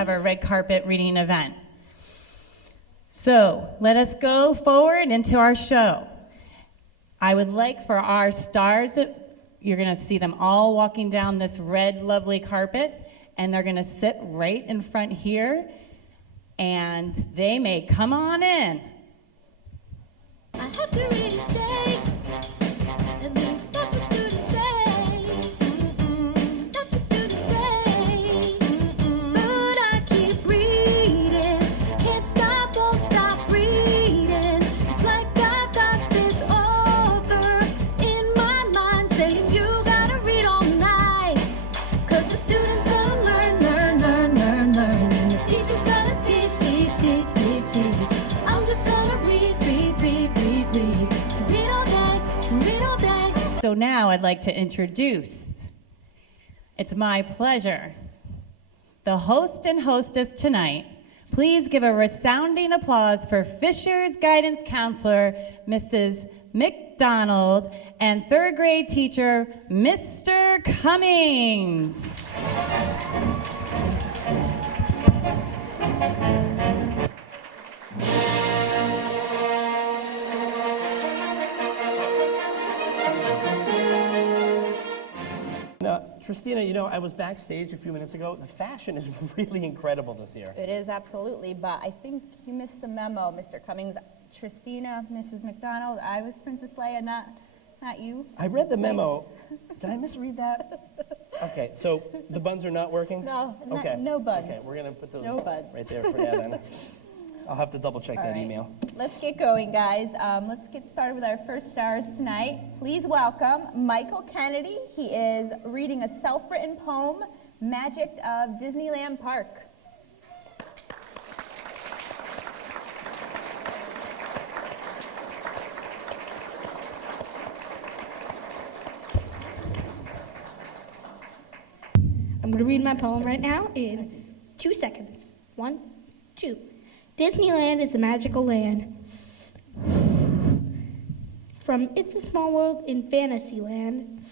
have our red carpet reading event. So let us go forward into our show. I would like for our stars, you're going to see them all walking down this red, lovely carpet, and they're going to sit right in front here, and they may come on in. I have to read each day. At least that's what students say. That's what students say. But I keep reading. Can't stop, won't stop reading. It's like I've got this author in my mind saying you gotta read all night. 'Cause the students gonna learn. And the teacher's gonna teach. I'm just gonna read all day. So now I'd like to introduce, it's my pleasure, the host and hostess tonight. Please give a resounding applause for Fisher's guidance counselor, Mrs. McDonald, and third grade teacher, Mr. Cummings. Christina, you know, I was backstage a few minutes ago. The fashion is really incredible this year. It is, absolutely, but I think you missed the memo, Mr. Cummings. Tristina, Mrs. McDonald, I was Princess Leia, not you. I read the memo. Did I misread that? Okay, so the buns are not working? No, okay. No buns. Okay, we're going to put those No buns. right there for now then. I'll have to double check that email. Let's get going, guys. Let's get started with our first stars tonight. Please welcome Michael Kennedy. He is reading a self-written poem, Magic of Disneyland Park. I'm going to read my poem right now in 2 seconds. 1, 2. Disneyland is a magical land. From It's a Small World in Fantasyland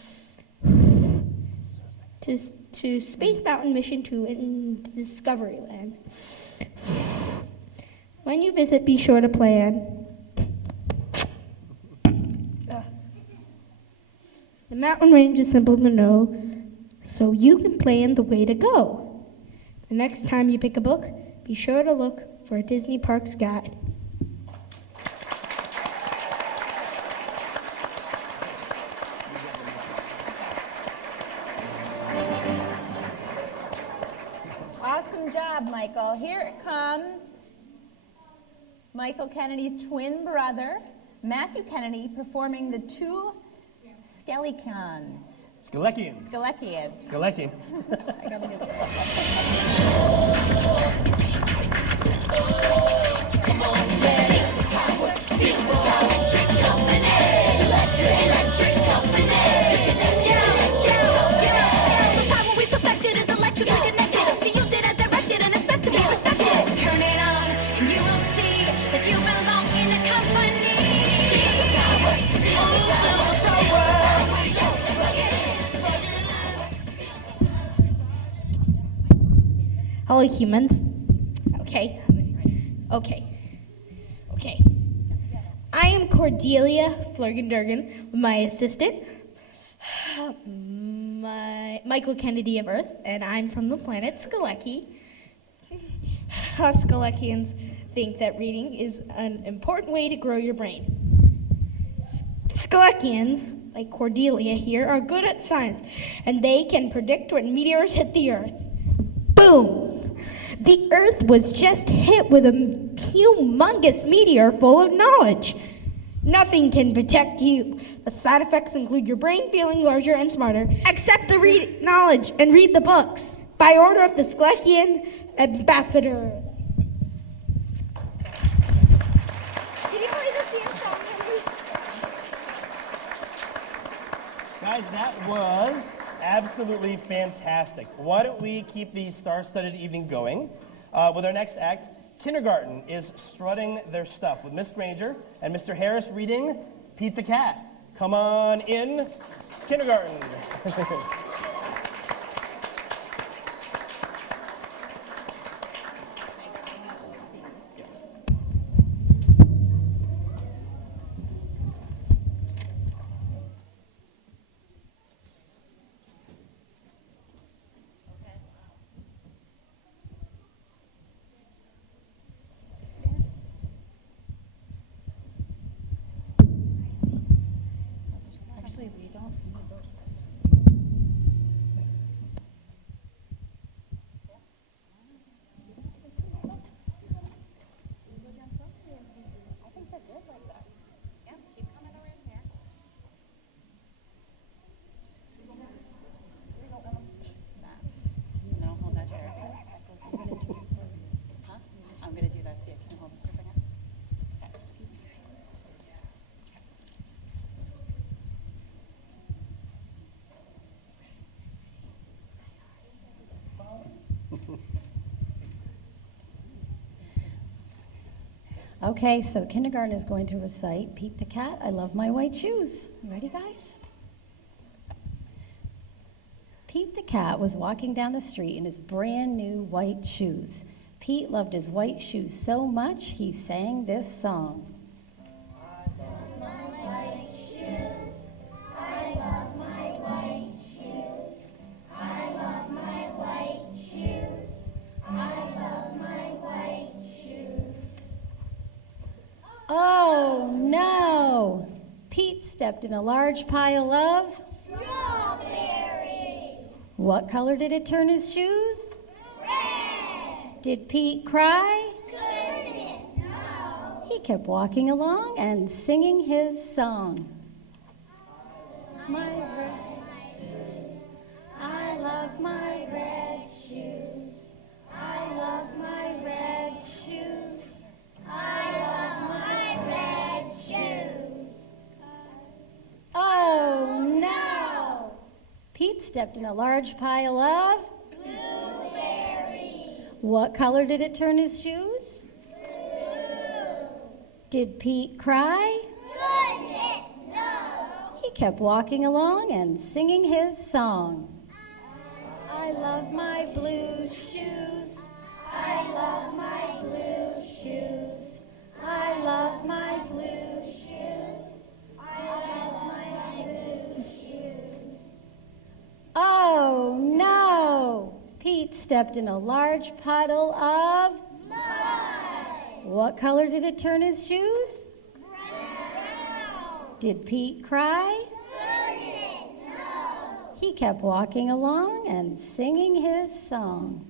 to Space Mountain Mission to Discoveryland. When you visit, be sure to plan. The mountain range is simple to know, so you can plan the way to go. The next time you pick a book, be sure to look for a Disney Parks guide. Awesome job, Michael. Here it comes. Michael Kennedy's twin brother, Matthew Kennedy, performing the two Skelecons. Skelekians. Skelekians. Skelekians. I gotta do it. Come on, baby. Power, feel the electric company. It's electric company. The power we perfected is electrically connected. So use it as directed and expect to be respected. Turn it on and you will see that you belong in a company. Feel the power. Hello, humans. Okay. I am Cordelia Flurgendurgan with my assistant, Michael Kennedy of Earth, and I'm from the planet Skeleki. Us Skelekians think that reading is an important way to grow your brain. Skelekians, like Cordelia here, are good at science, and they can predict when meteors hit the Earth. Boom! The Earth was just hit with a humongous meteor full of knowledge. Nothing can protect you. The side effects include your brain feeling larger and smarter. Accept the knowledge and read the books by order of the Skelekian ambassadors. Can you play the theme song, Henry? Guys, that was absolutely fantastic. Why don't we keep the star-studded evening going with our next act. Kindergarten is strutting their stuff with Miss Granger and Mr. Harris reading Pete the Cat. Come on in, kindergarten. Okay, so kindergarten is going to recite Pete the Cat, I Love My White Shoes. You ready, guys? Pete the cat was walking down the street in his brand new white shoes. Pete loved his white shoes so much, he sang this song. Oh, no! Pete stepped in a large pile of strawberries. What color did it turn his shoes? Red. Did Pete cry? Goodness, no. He kept walking along and singing his song. My red shoes. I love my red shoes. I love my red shoes. I love my red shoes. Oh, no! Pete stepped in a large pile of blueberries. What color did it turn his shoes? Blue. Did Pete cry? Goodness, no! He kept walking along and singing his song. I love my blue shoes. I love my blue shoes. I love my blue shoes. I love my blue shoes. Oh, no! Pete stepped in a large puddle of mud. What color did it turn his shoes? Brown. Did Pete cry? Goodness, no. He kept walking along and singing his song.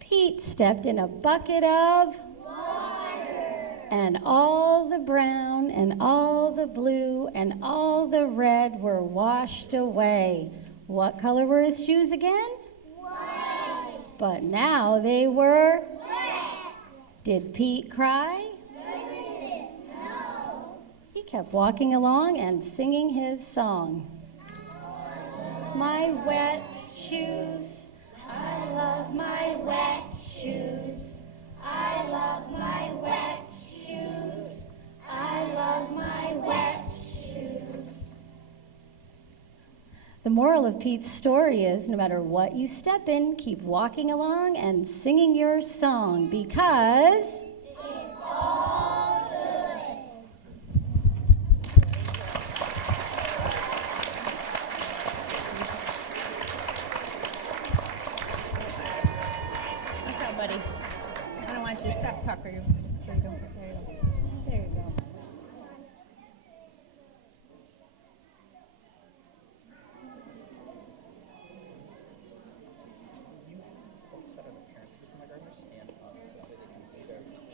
Pete stepped in a bucket of water, and all the brown and all the blue and all the red were washed away. What color were his shoes again? White. But now they were wet. Did Pete cry? Goodness, no. He kept walking along and singing his song. My wet shoes. I love my wet shoes. I love my wet shoes. I love my wet shoes. The moral of Pete's story is no matter what you step in, keep walking along and singing your song because it's all good. Buddy. I don't want you to stop talking. There you go. There you go. There you go.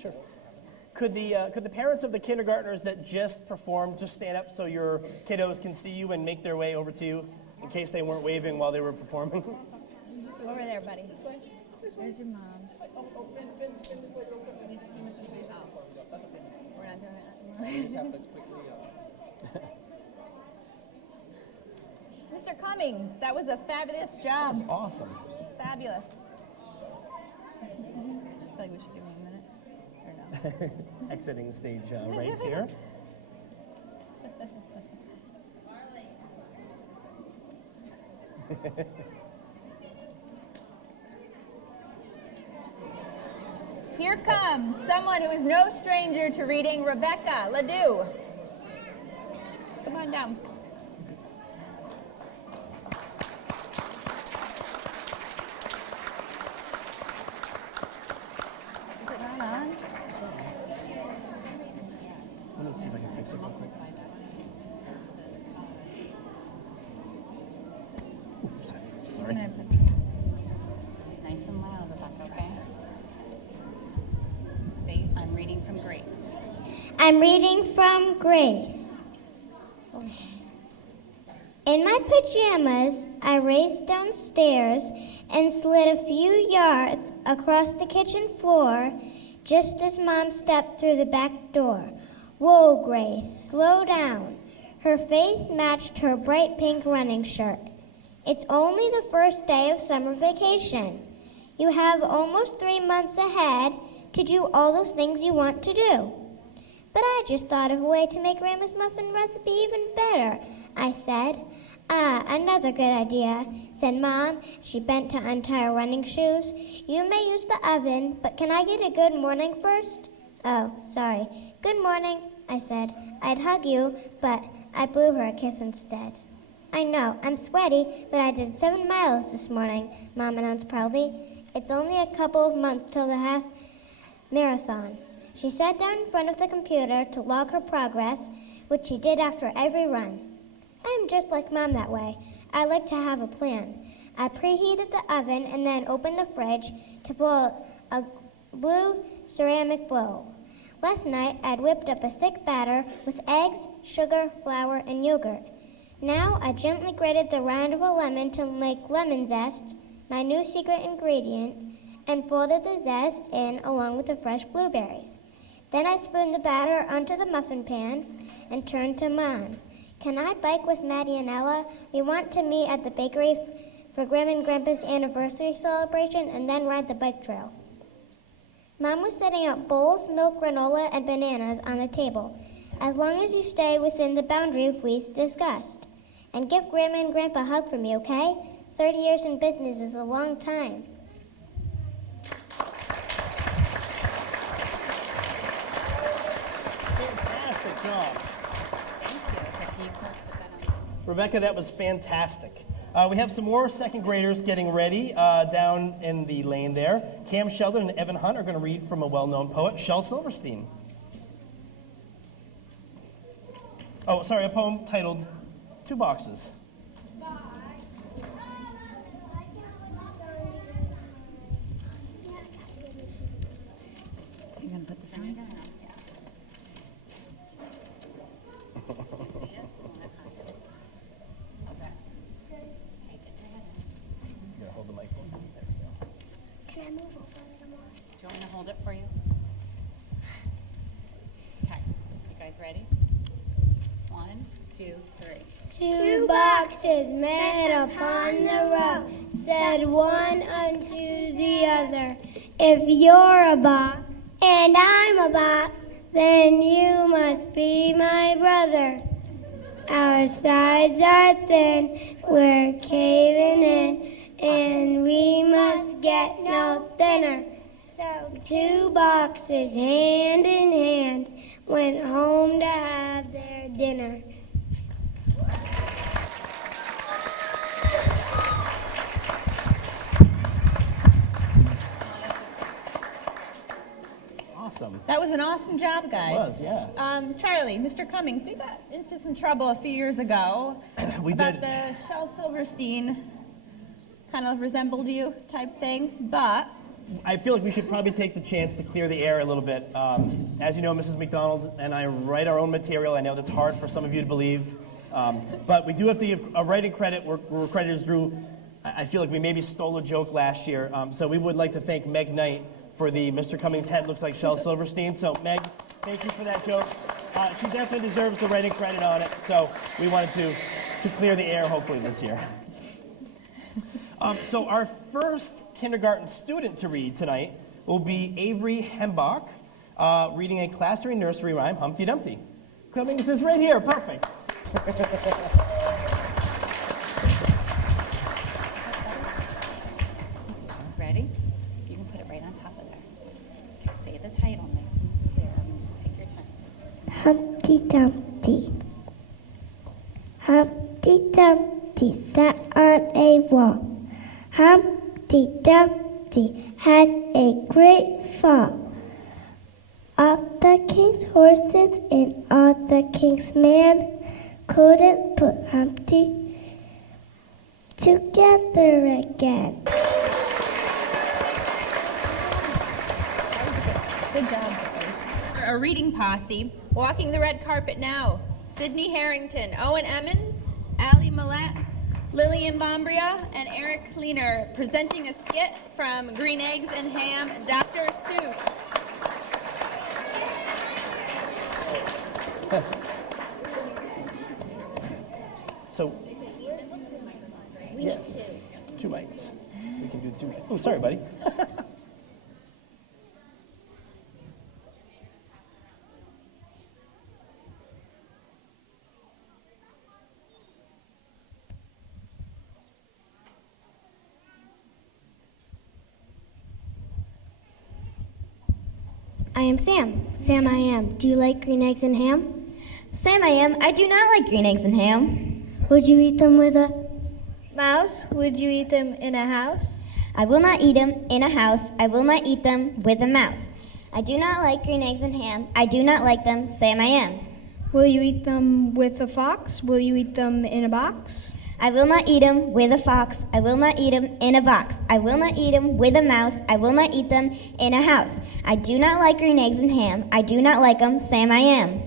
Sure. Could the parents of the kindergartners that just performed just stand up so your kiddos can see you and make their way over to you in case they weren't waving while they were performing? Over there, buddy. There's your mom. We're not doing it. Mr. Cummings, that was a fabulous job. That's awesome. Fabulous. I feel like we should give him a minute. Or no? Exiting the stage right here. Here comes someone who is no stranger to reading, Rebecca Ledoux. Come on down. Is it not on? Let me see if I can fix it real quick. Ooh, sorry. Nice and loud, if that's okay. Say, I'm reading from Grace. I'm reading from Grace. In my pajamas, I raced downstairs and slid a few yards across the kitchen floor just as Mom stepped through the back door. Whoa, Grace, slow down. Her face matched her bright pink running shirt. It's only the first day of summer vacation. You have almost 3 months ahead to do all those things you want to do. But I just thought of a way to make Grandma's muffin recipe even better, I said. Ah, another good idea, said Mom. She bent to untie her running shoes. You may use the oven, but can I get a good morning first? Oh, sorry. Good morning, I said. I'd hug you, but I blew her a kiss instead. I know, I'm sweaty, but I did 7 miles this morning, Mom announced proudly. It's only a couple of months till the half marathon. She sat down in front of the computer to log her progress, which she did after every run. I am just like Mom that way. I like to have a plan. I preheated the oven and then opened the fridge to boil a blue ceramic bowl. Last night, I'd whipped up a thick batter with eggs, sugar, flour, and yogurt. Now, I gently grated the rind of a lemon to make lemon zest, my new secret ingredient, and folded the zest in along with the fresh blueberries. Then I spooned the batter onto the muffin pan and turned to Mom. Can I bike with Maddie and Ella? We want to meet at the bakery for Grandma and Grandpa's anniversary celebration and then ride the bike trail. Mom was setting out bowls, milk, granola, and bananas on the table, as long as you stay within the boundary of we discussed. And give Grandma and Grandpa a hug for me, okay? 30 years in business is a long time. Fantastic job. Rebecca, that was fantastic. We have some more second graders getting ready down in the lane there. Cam Sheldon and Evan Hunt are going to read from a well-known poet, Shel Silverstein. Oh, sorry, a poem titled Two Boxes. You're going to put this in? Do you want me to hold it for you? Okay. You guys ready? 1, 2, 3. 2 boxes met upon the road, said one unto the other, if you're a box and I'm a box, then you must be my brother. Our sides are thin, we're caving in, and we must get no thinner. So 2 boxes hand in hand went home to have their dinner. Awesome. That was an awesome job, guys. It was, yeah. Charlie, Mr. Cummings, we got into some trouble a few years ago We about did. the Shel Silverstein kind of resembled you type thing, but I feel like we should probably take the chance to clear the air a little bit. As you know, Mrs. McDonald and I write our own material. I know that's hard for some of you to believe, but we do have to give a writing credit where credit is due. I feel like we maybe stole a joke last year, so we would like to thank Meg Knight for the Mr. Cummings' head looks like Shel Silverstein. So Meg, thank you for that joke. She definitely deserves the writing credit on it, so we wanted to clear the air hopefully this year. So our first kindergarten student to read tonight will be Avery Hembach, reading a classroom nursery rhyme, Humpty Dumpty. Cummings is right here, perfect. Ready? You can put it right on top of there. Okay, say the title nice and clear. Take your time. Humpty Dumpty. Humpty Dumpty sat on a wall. Humpty Dumpty had a great fall. All the king's horses and all the king's men couldn't put Humpty together again. good job, guys. A reading posse walking the red carpet now. Sydney Harrington, Owen Emmons, Allie Millette, Lillian Bombria, and Eric Cleaner, presenting a skit from Green Eggs and Ham, Dr. Seuss. So, yes, two mics. We can do 2 mics. Oh, sorry, buddy. I am Sam. Sam, I am. Do you like green eggs and ham? Sam, I am. I do not like green eggs and ham. Would you eat them with a Mouse, would you eat them in a house? I will not eat them in a house. I will not eat them with a mouse. I do not like green eggs and ham. I do not like them. Sam, I am. Will you eat them with a fox? Will you eat them in a box? I will not eat them with a fox. I will not eat them in a box. I will not eat them with a mouse. I will not eat them in a house. I do not like green eggs and ham. I do not like them. Sam, I am.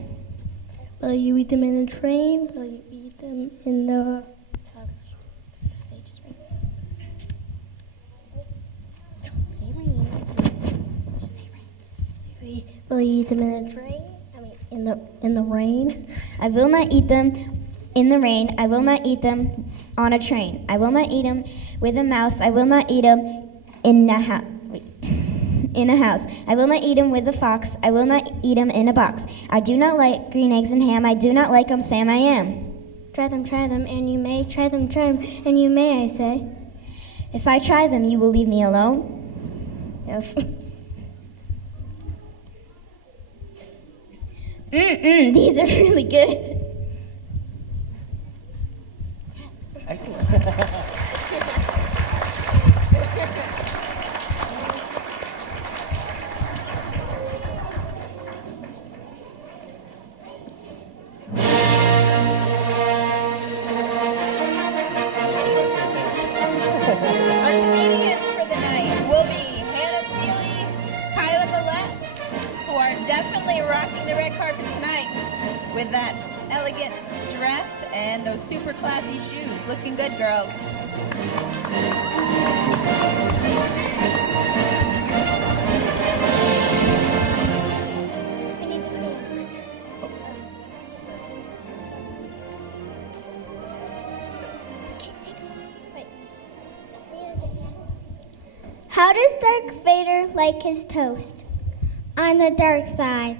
Will you eat them in a train? Will you eat them in the Will you eat them in a train? I mean, in the rain? I will not eat them in the rain. I will not eat them on a train. I will not eat them with a mouse. I will not eat them in a house. In a house. I will not eat them with a fox. I will not eat them in a box. I do not like green eggs and ham. I do not like them. Sam, I am. Try them, and you may. Try them, and you may, I say. If I try them, you will leave me alone? Yes. These are really good. Excellent. Our comedians for the night will be Hannah Seeley, Kyla Millette, who are definitely rocking the red carpet tonight with that elegant dress and those super classy shoes. Looking good, girls. How does Darth Vader like his toast? On the dark side.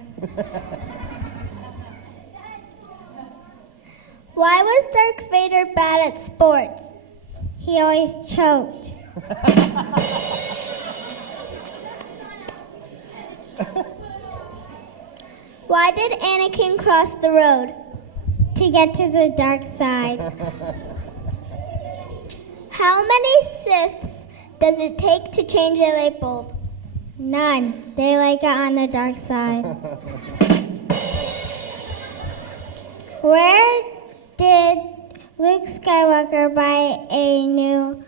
Why was Darth Vader bad at sports? He always choked. Why did Anakin cross the road? To get to the dark side. How many Siths does it take to change a light bulb? None. They like it on the dark side. Where did Luke Skywalker buy a new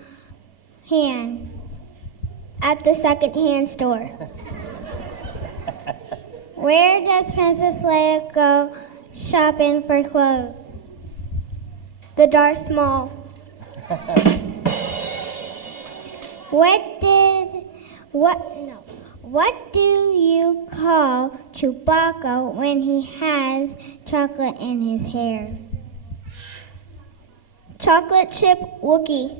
hand? At the second-hand store. Where does Princess Leia go shopping for clothes? The Darth Mall. What do you call Chewbacca when he has chocolate in his hair? Chocolate chip Wookie.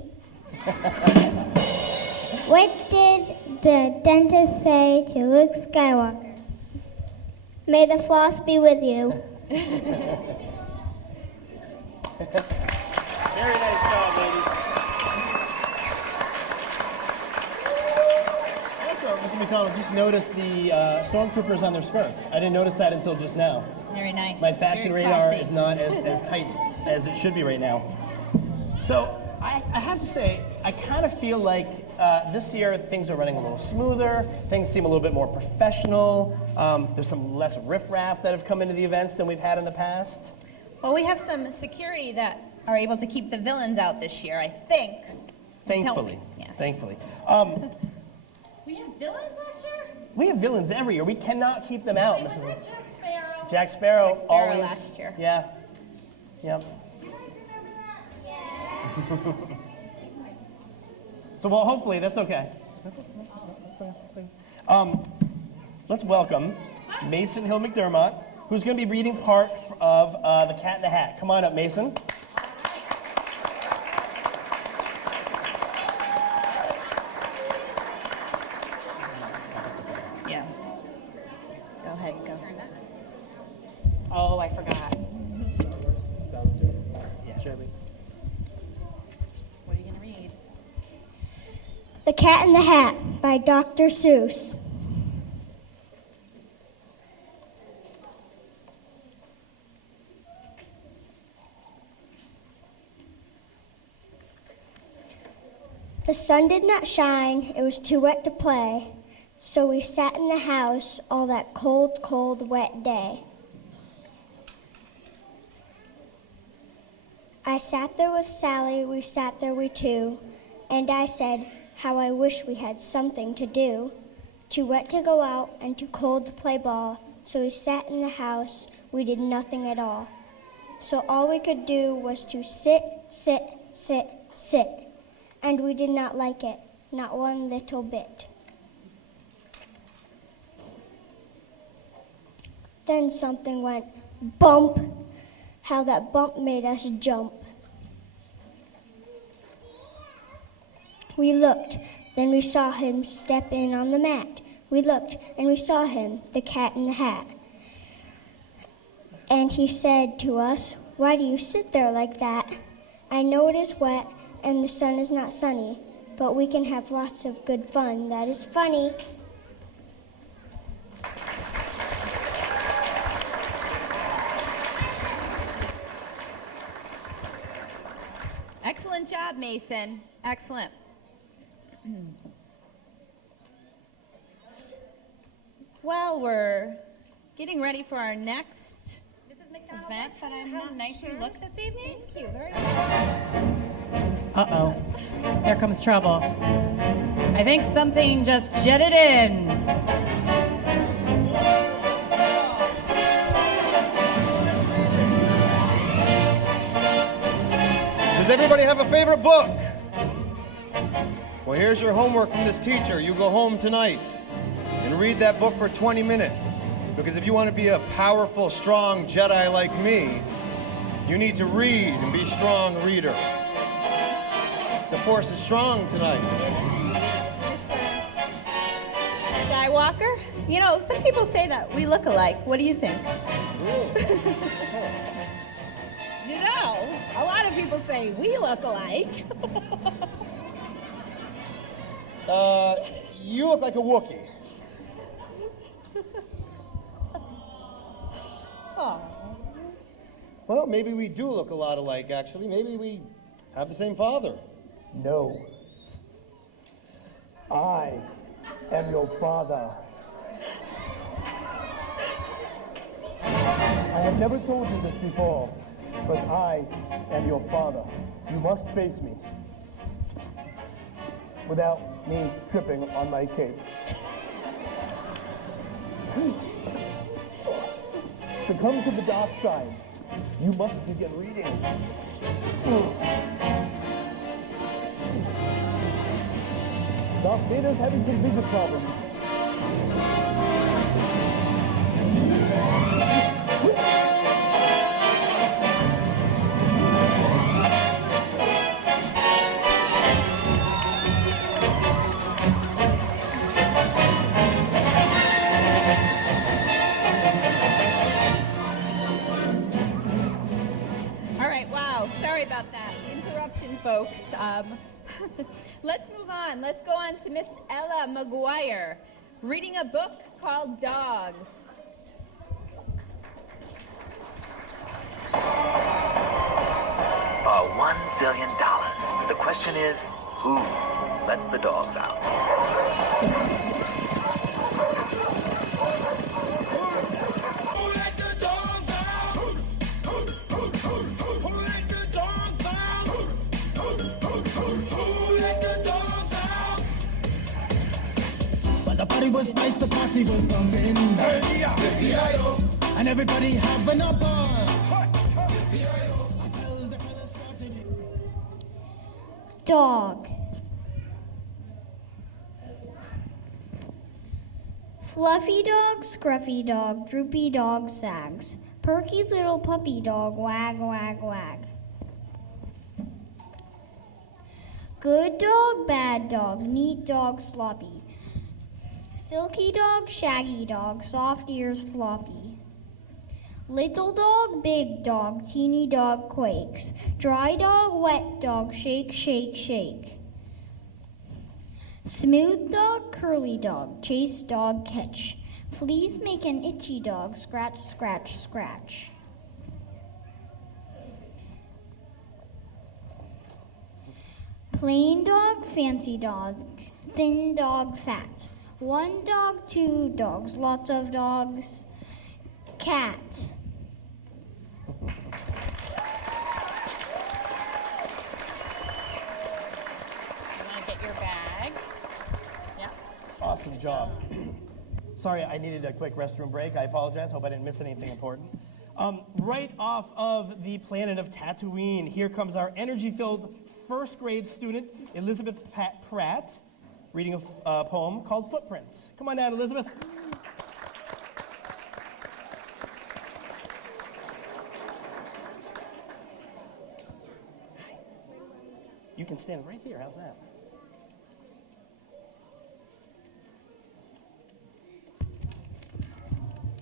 What did the dentist say to Luke Skywalker? May the floss be with you. Very nice job, ladies. Also, Mr. McDonald, just noticed the stormtroopers on their skirts. I didn't notice that until just now. Very nice. My fashion Very radar classy. is not as tight as it should be right now. So I have to say, I kind of feel like this year things are running a little smoother. Things seem a little bit more professional. There's some less riffraff that have come into the events than we've had in the past. Well, we have some security that are able to keep the villains out this year, I think. Thankfully. Yes. Thankfully. We had villains last year? We have villains every year. We cannot keep them out. It was Mrs. that Jack Sparrow. Jack Sparrow, Jack Sparrow always. last year. Yeah. Yep. Do you guys remember that? So, well, hopefully, that's okay. Let's welcome Mason Hill McDermott, who's going to be reading part of The Cat in the Hat. Come on up, Mason. Yeah. Go ahead, go. Oh, I forgot. Yeah, sure. What are you going to read? The Cat in the Hat by Dr. Seuss. The sun did not shine, it was too wet to play, so we sat in the house all that cold, cold, wet day. I sat there with Sally, we sat there we two, and I said, how I wish we had something to do. Too wet to go out and too cold to play ball, so we sat in the house, we did nothing at all. So all we could do was to sit, sit, sit, sit. And we did not like it, not one little bit. Then something went bump. How that bump made us jump. We looked, then we saw him step in on the mat. We looked, and we saw him, the Cat in the Hat. And he said to us, why do you sit there like that? I know it is wet, and the sun is not sunny, but we can have lots of good fun. That is funny. Excellent job, Mason. Excellent. Well, we're getting ready for our next event, but I'm How not nice sure. you look this evening. Thank you. Very Uh-oh. There comes trouble. I think something just jetted in. Does everybody have a favorite book? Well, here's your homework from this teacher. You go home tonight and read that book for 20 minutes. Because if you want to be a powerful, strong Jedi like me, you need to read and be a strong reader. The Force is strong tonight. Mr. Skywalker? You know, some people say that we look alike. What do you think? You know, a lot of people say we look alike. You look like a Wookiee. Well, maybe we do look a lot alike, actually. Maybe we have the same father. No. I am your father. I have never told you this before, but I am your father. You must face me without me tripping on my cape. Succumb to the dark side. You must begin reading. Darth Vader's having some vision problems. All right, wow. Sorry about that interruption, folks. Let's move on. Let's go on to Miss Ella McGuire, reading a book called Dogs. $1 zillion. The question is, who let the dogs out? The party was nice, the party was bumping. And everybody having a ball. Dog. Fluffy dog, scruffy dog, droopy dog sags. Perky little puppy dog, wag, wag, wag. Good dog, bad dog, neat dog, sloppy. Silky dog, shaggy dog, soft ears, floppy. Little dog, big dog, teeny dog quakes. Dry dog, wet dog, shake, shake, shake. Smooth dog, curly dog, chase dog, catch. Fleas make an itchy dog, scratch, scratch, scratch. Plain dog, fancy dog, thin dog, fat. One dog, two dogs, lots of dogs, cat. Get your bag. Yeah. Awesome job. Sorry, I needed a quick restroom break. I apologize. Hope I didn't miss anything important. Right off of the planet of Tatooine, here comes our energy-filled first grade student, Elizabeth Pratt, reading a poem called Footprints. Come on down, Elizabeth. You can stand right here. How's that?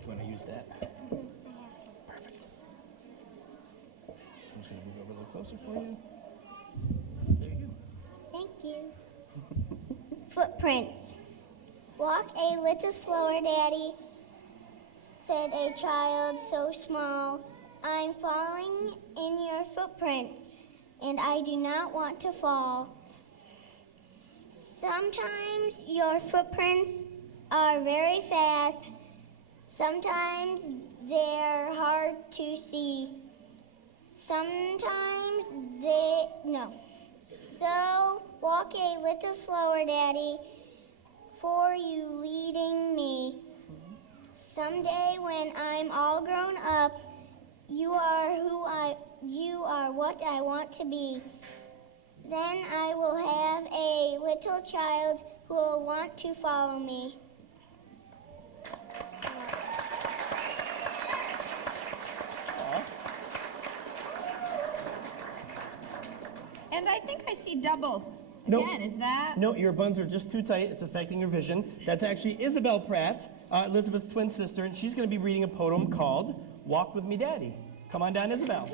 You want to use that? Perfect. I'm just going to move over a little closer for you. There you go. Thank you. Footprints. Walk a little slower, Daddy, said a child so small. I'm following in your footprints, and I do not want to fall. Sometimes your footprints are very fast. Sometimes they're hard to see. Sometimes So walk a little slower, Daddy, for you leading me. Someday when I'm all grown up, you are what I want to be. Then I will have a little child who will want to follow me. And I think I see double. Nope. Again, is that? No, your buns are just too tight. It's affecting your vision. That's actually Isabel Pratt, Elizabeth's twin sister, and she's going to be reading a poem called Walk With Me, Daddy. Come on down, Isabel.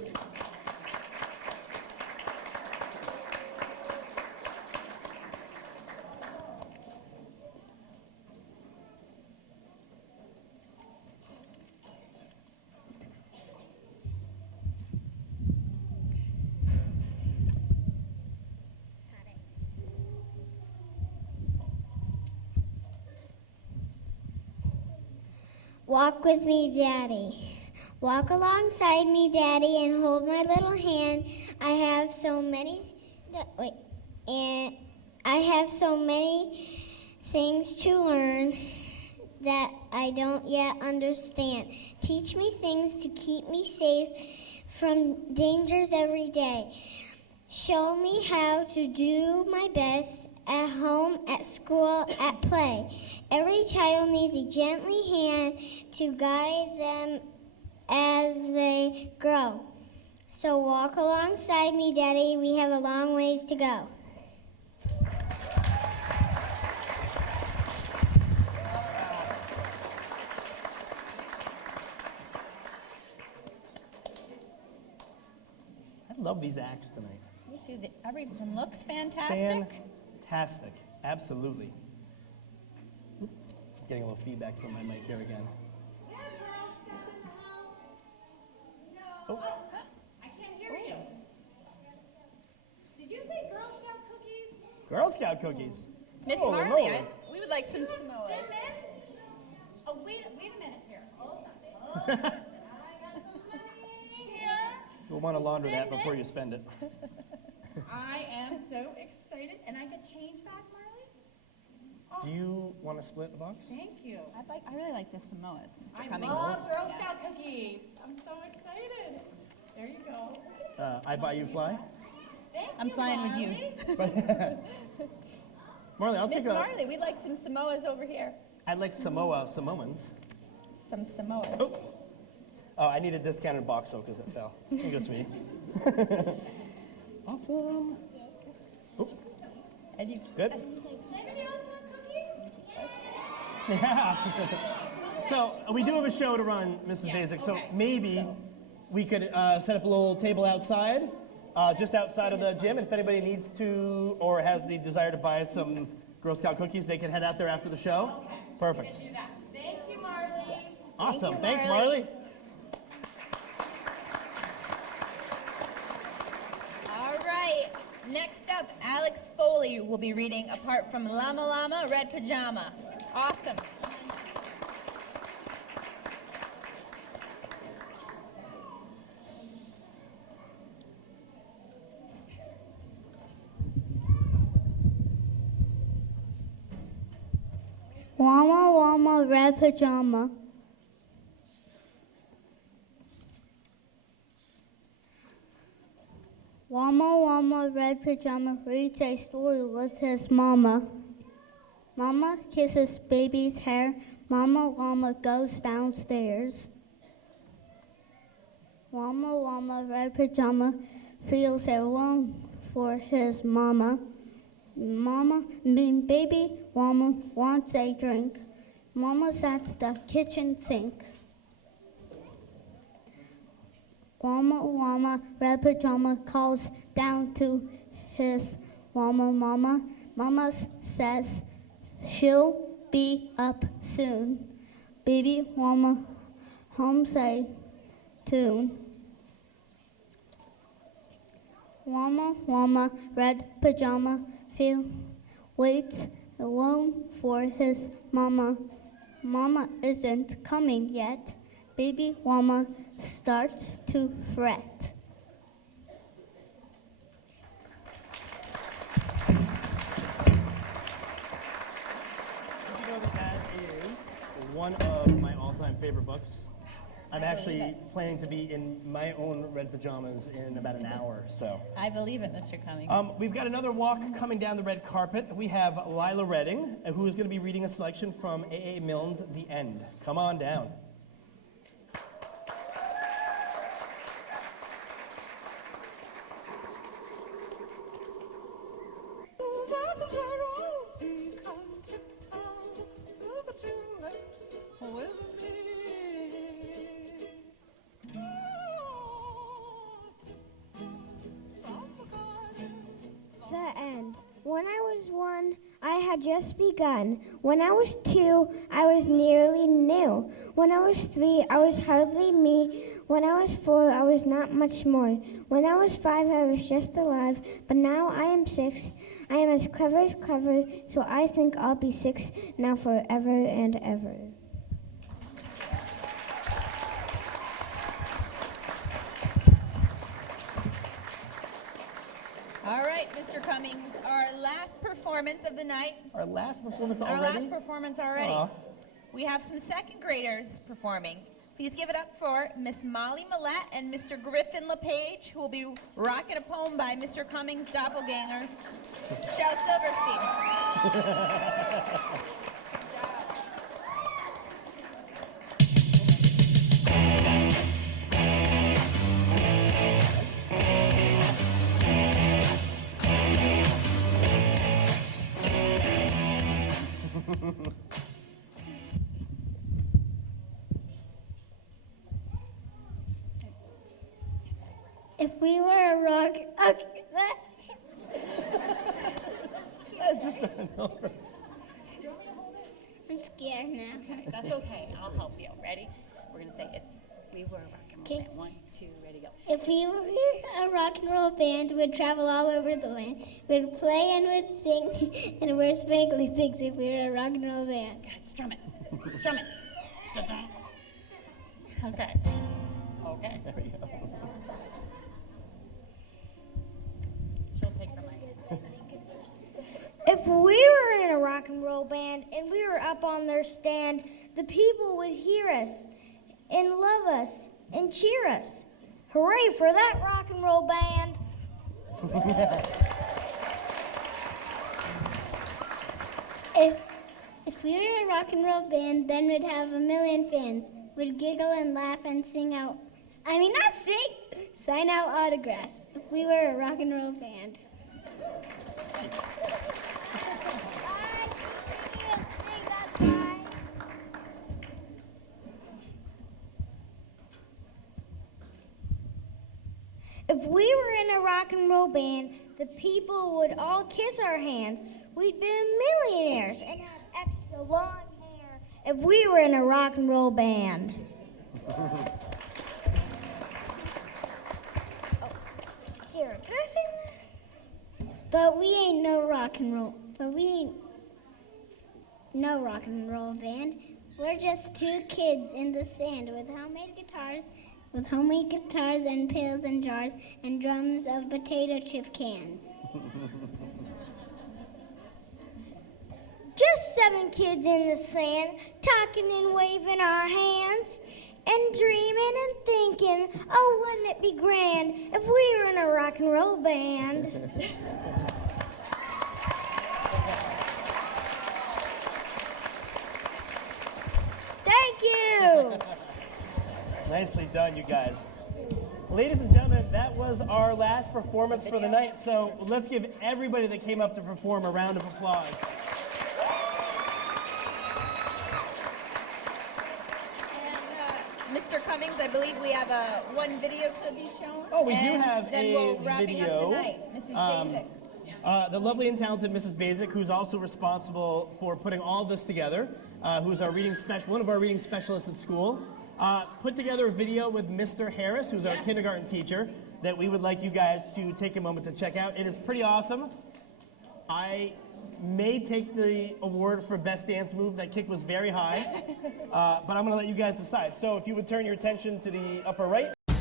Walk with me, Daddy. Walk alongside me, Daddy, and hold my little hand. I have so many things to learn that I don't yet understand. Teach me things to keep me safe from dangers every day. Show me how to do my best at home, at school, at play. Every child needs a gently hand to guide them as they grow. So walk alongside me, Daddy. We have a long ways to go. I love these acts tonight. Everyone looks fantastic. Fantastic. Absolutely. Oop, getting a little feedback from my mic here again. Oh. I can't hear you. Did you say Girl Scout cookies? Girl Scout cookies. Miss Oh, Marley, Lord. we would like some Samoas. Mints? Oh, wait a minute here. Hold on. I got some money here. You'll want to launder that before you spend it. I am so excited. And I get change back, Marley? Oh, Do you want to split the box? thank you. I really like the Samoas, Mr. I Cummings. love Girl Scout cookies. I'm so excited. There you go. I buy you fly? I'm flying with you. Marley, I'll Miss take a... Marley, we'd like some Samoas over here. I'd like Samoans. Some Samoas. Oh, I need a discounted box though because it fell. I think it's me. Awesome. Oh. And you, Good. Yeah. So we do have a show to run, Mrs. Basic. So maybe we could set up a little table outside, just outside of the gym. And if anybody needs to or has the desire to buy some Girl Scout cookies, they can head out there after the show. Okay. Perfect. We can do that. Thank you, Marley. Awesome. Thank you, Thanks, Marley. All right. Next up, Alex Foley will be reading Apart from Llama Llama, Red Pajama. Awesome. Llama, llama, red pajama. Llama, llama, red pajama reads a story with his mama. Mama kisses baby's hair. Mama llama goes downstairs. Llama, llama, red pajama feels alone for his mama. Baby llama wants a drink. Mama's at the kitchen sink. Llama, red pajama calls down to his mama. Mama says she'll be up soon. Baby llama hums a tune. Llama, red pajama waits alone for his mama. Mama isn't coming yet. Baby llama starts to fret. You know that is one of my all-time favorite books. I'm actually planning to be in my own red pajamas in about an hour, so. I believe it, Mr. Cummings. We've got another walk coming down the red carpet. We have Lila Redding, who is going to be reading a selection from A.A. Milne's The End. Come on down. The end. When I was 1, I had just begun. When I was 2, I was nearly new. When I was 3, I was hardly me. When I was 4, I was not much more. When I was 5, I was just alive. But now I am 6. I am as clever, so I think I'll be 6 now forever and ever. All right, Mr. Cummings, our last performance of the night. Our last performance already? Our last performance already. Aw. We have some second graders performing. Please give it up for Miss Molly Millette and Mr. Griffin LePage, who will be rocking a poem by Mr. Cummings' doppelganger, Shel Silverstein. If we were a rock, okay, Just over. I'm scared now. Okay, that's okay. I'll help you. Ready? We're going to say, if we were a rock and roll band. 1, 2, ready, go. If we were a rock and roll band, we'd travel all over the land. We'd play and we'd sing and wear sparkly things if we were a rock and roll band. God, strum it. Strum it. Da-dum. Okay. Okay. There we go. She'll take the mic. If we were in a rock and roll band and we were up on their stand, the people would hear us and love us and cheer us. Hooray for that rock and roll band! If we were a rock and roll band, then we'd have 1 million fans. We'd giggle and laugh and sing out. Not sing, sign out autographs. If we were a rock and roll band. If we were in a rock and roll band, the people would all kiss our hands. We'd be millionaires and have extra long hair. If we were in a rock and roll band. Here, can I film this? But we ain't no rock and roll. No rock and roll band. We're just two kids in the sand with homemade guitars and pills and jars and drums of potato chip cans. Just 7 kids in the sand, talking and waving our hands, and dreaming and thinking, oh, wouldn't it be grand if we were in a rock and roll band? Thank you. Nicely done, you guys. Ladies and gentlemen, that was our last performance for the night, so let's give everybody that came up to perform a round of applause. And Mr. Cummings, I believe we have one video to be shown. Oh, we do and have then a we'll wrapping video. Up tonight. Mrs. Basic. The lovely and talented Mrs. Basic, who's also responsible for putting all this together, who's our one of our reading specialists at school. Put together a video with Mr. Harris, who's our kindergarten teacher, that we would like you guys to take a moment to check out. It is pretty awesome. I may take the award for best dance move. That kick was very high, but I'm going to let you guys decide. So if you would turn your attention to the upper right. I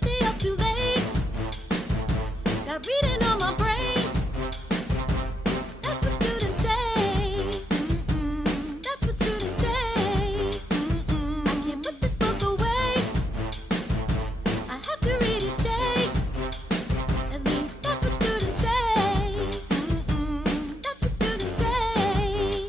stay up too late, got reading on my brain. That's what students say. That's what students say. I can't put this book away. I have to read each day. At least that's what students say. That's what students say.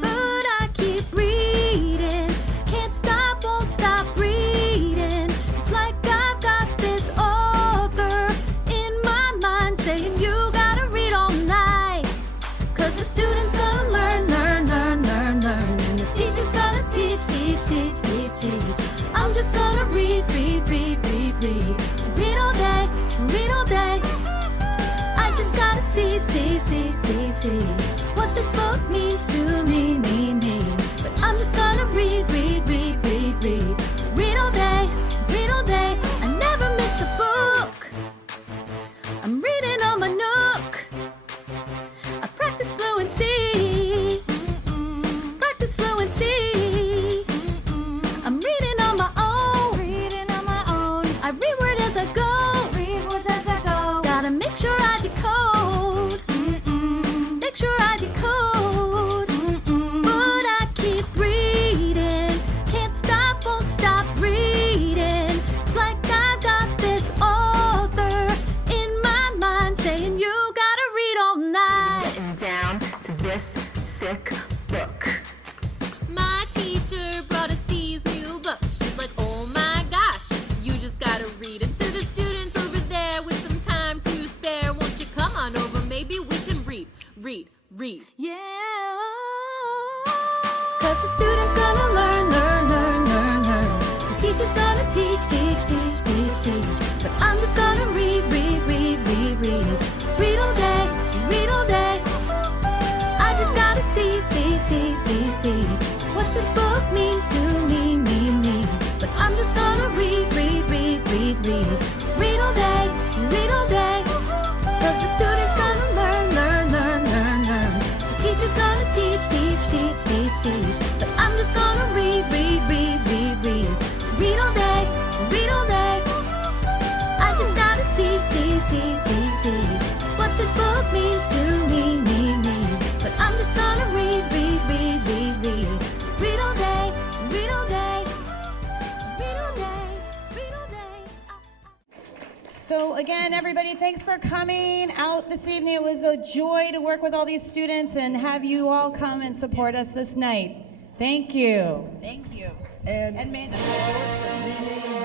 But I keep reading. Can't stop, won't stop reading. It's like I've got this author in my mind saying you gotta read all night. 'Cause the student's gonna learn. And the teacher's gonna teach. I'm just gonna read. Read all day. I just gotta see what this book means to me. But I'm just gonna read. Read all day. I never miss a book. I'm reading on my Nook. I practice fluency. I'm reading on my own. I read words as I go. Gotta make sure I decode. But I keep reading. Can't stop, won't stop reading. It's like I got this author in my mind saying you gotta read all night. Getting down to this sick book. My teacher brought us these new books. She's like, oh my gosh, you just gotta read. And to the students over there with some time to spare, won't you come on over? Maybe we can read. Yeah. 'Cause the student's gonna learn. The teacher's gonna teach. But I'm just gonna read. Read all day. I just gotta see what this book means to me. But I'm just gonna read. Read all day. 'Cause the student's gonna learn. The teacher's gonna teach. But I'm just gonna read. Read all day. I just gotta see what this book means to me. But I'm just gonna read. So again, everybody, thanks for coming out this evening. It was a joy to work with all these students and have you all come and support us this night. Thank you. Thank you. And may the force of reading